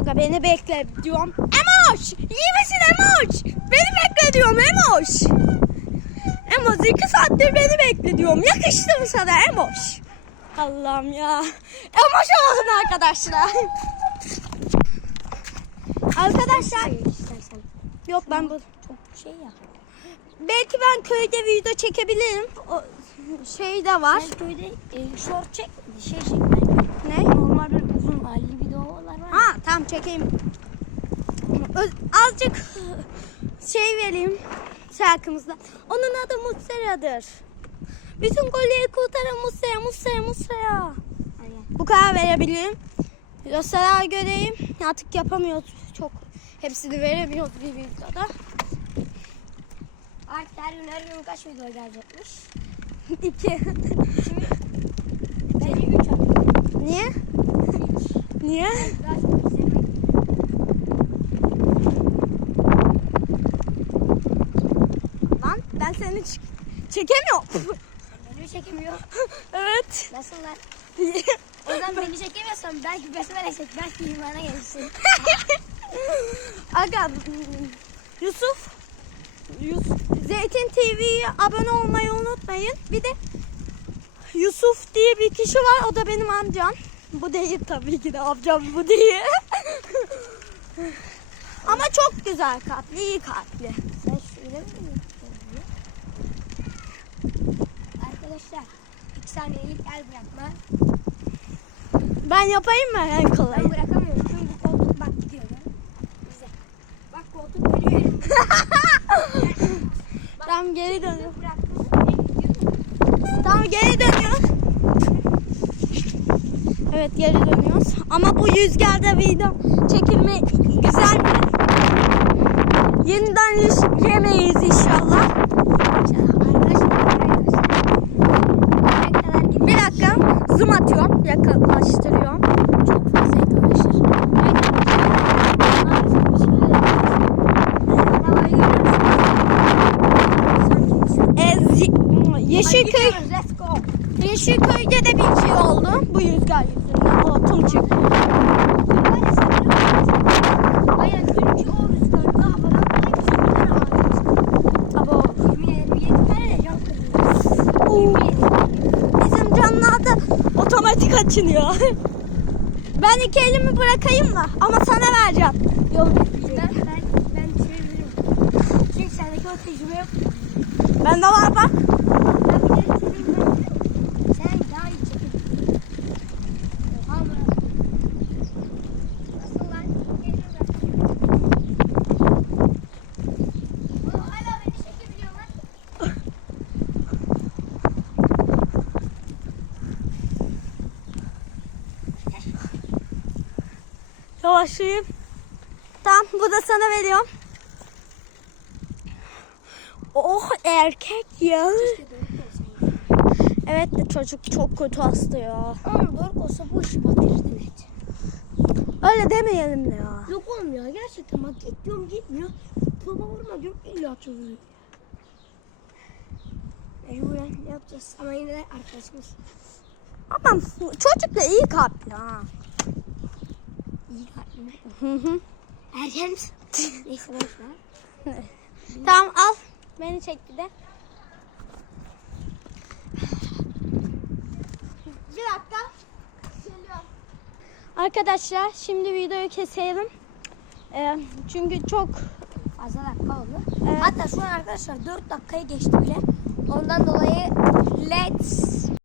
Aga beni bekle diyorum. Emoş! İyi misin Emoş? Beni bekle diyorum Emoş. Emoş iki saattir beni bekle diyorum. Yakıştı mı sana Emoş? Allah'ım ya. Emoş olsun arkadaşlar. Arkadaşlar. Yok ben bu. Çok şey ya. Belki ben köyde video çekebilirim. O şey de var. Sen köyde e, short çek, şey çek. Ne? Normal bir uzun halli videolar var. Ha tamam çekeyim. Öz- azıcık şey vereyim şarkımızda. Onun adı Muslera'dır. Bütün golleri kurtaran Muslera, Muslera, Muslera. Aynen. Bu kadar verebilirim. Gösteri göreyim. Artık yapamıyoruz çok. Hepsini veremiyoruz bir videoda. Artık her gün her gün kaç video gelecekmiş? İki. Bence 3 atıyor. Niye? Niye? Daha çok izlemek. Lan ben seni ç- çekemiyorum. Beni çekemiyor. evet. Nasıl lan? O zaman beni çekemiyorsan belki besmele çek. Belki imana gelirsin. Aga Yusuf Yusuf Zeytin TV'ye abone olmayı unutmayın. Bir de Yusuf diye bir kişi var. O da benim amcam. Bu değil tabii ki de amcam bu değil. Ama çok güzel kalpli, iyi kalpli. Sen şöyle mi Arkadaşlar 2 saniyelik el bırakma. Ben yapayım mı en kolay? Ben bırakamıyorum çünkü koltuk bak gidiyor. Bize. Bak koltuk dönüyor elimde. Tamam geri dönüyor. Tamam geri dönüyor. Evet geri dönüyoruz. Ama bu rüzgarda video çekilme güzel mi? Yeniden yüz yemeyiz inşallah. Bir dakika zoom atıyorum. Yakınlaştırıyorum. Çok fazla yakınlaşır. Ez, Yeşilköy, Let's go. Yeşilköy'de de bir şey oldu. Bu rüzgar yüzünden. Hortum çıktı. Dolayı bizim bir tane ağacımız Abo. Yemin ederim yedi tane de cam kırıldı. Oo. Bizim camlar da otomatik açılıyor. ben iki elimi bırakayım mı? Ama sana vereceğim. Yok ben, ben, ben bilirim. Çünkü sendeki o tecrübe yok. Bende var bak. Ben bir de çekeyim ben. Sen daha iyi çekin. Oha Murat. Nasıl lan? Geliyor ben. Oğlum hala beni çekebiliyor lan. Yavaşlayayım. Tamam bu da sana veriyorum. Oh erkek ya. Evet de çocuk çok kötü hasta ya. Ama doğru olsa bu işi batırırdı net. Öyle demeyelim ya. Yok oğlum ya gerçekten bak git diyorum gitmiyor. Topa vurma diyorum illa çözülüyor. Mecburen yapacağız ama yine de arkadaşımız. Ama çocuk da iyi kalpli ha. İyi hı. Erken misin? Neyse boş ver. Tamam al. Beni çek bir de. Bir dakika. Geliyorum. Arkadaşlar şimdi videoyu keselim. Ee, çünkü çok Fazla dakika oldu. Evet. Hatta şu an arkadaşlar 4 dakikayı geçti bile. Ondan dolayı let's